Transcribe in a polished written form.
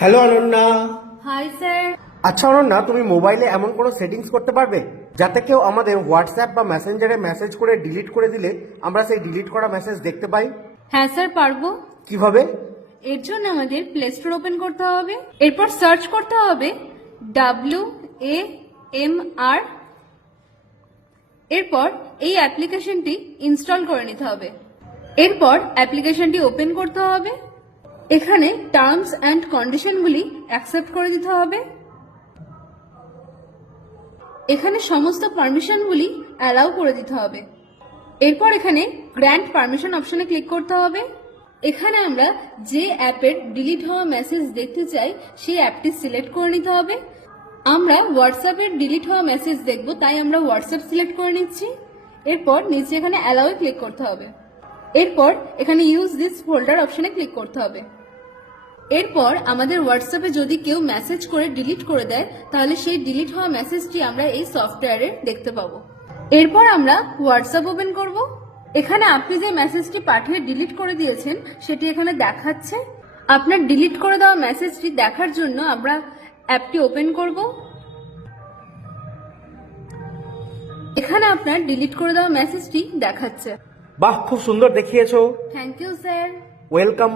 Hello Ananya. Hi sir. আচ্ছা অনন্যা, তুমি মোবাইলে এমন কোনো সেটিংস করতে পারবে যাতে কেউ আমাদের হোয়াটসঅ্যাপ বা মেসেঞ্জারে মেসেজ করে ডিলিট করে দিলে আমরা সেই ডিলিট করা মেসেজ দেখতে পাই? হ্যাঁ স্যার, পারবো। কিভাবে? এর জন্য আমাদের প্লে স্টোর ওপেন করতে হবে, এরপর সার্চ করতে হবে WAMR। এরপর এই অ্যাপ্লিকেশনটি ইনস্টল করে নিতে হবে। এরপর অ্যাপ্লিকেশনটি ওপেন করতে হবে, এখানে টার্মস অ্যান্ড কন্ডিশনগুলি অ্যাকসেপ্ট করে দিতে হবে। এখানে সমস্ত পারমিশনগুলি অ্যালাউ করে দিতে হবে। এরপর এখানে গ্র্যান্ট পারমিশন অপশনে ক্লিক করতে হবে। এখানে আমরা যে অ্যাপের ডিলিট হওয়া মেসেজ দেখতে চাই সেই অ্যাপটি সিলেক্ট করে নিতে হবে। আমরা হোয়াটসঅ্যাপের ডিলিট হওয়া মেসেজ দেখব, তাই আমরা হোয়াটসঅ্যাপ সিলেক্ট করে নিচ্ছি। এরপর নিচে এখানে অ্যালাউয়ে ক্লিক করতে হবে। এরপর এখানে ইউজ দিস ফোল্ডার অপশনে ক্লিক করতে হবে। এরপর আমাদের হোয়াটসঅ্যাপে যদি কেউ মেসেজ করে ডিলিট করে দেয়, তাহলে সেই ডিলিট হওয়া মেসেজটি আমরা এই সফটওয়্যারে দেখতে পাবো। এরপর আমরা হোয়াটসঅ্যাপ ওপেন করব। এখানে আপনি যে মেসেজটি পাঠিয়ে ডিলিট করে দিয়েছেন সেটি এখানে দেখাচ্ছে। আপনার ডিলিট করে দেওয়া মেসেজটি দেখার জন্য আমরা অ্যাপটি ওপেন করব। এখানে আপনার ডিলিট করে দেওয়া মেসেজটি দেখাচ্ছে। বাহ, খুব সুন্দর দেখিয়েছো। Thank you sir. ওয়েলকাম।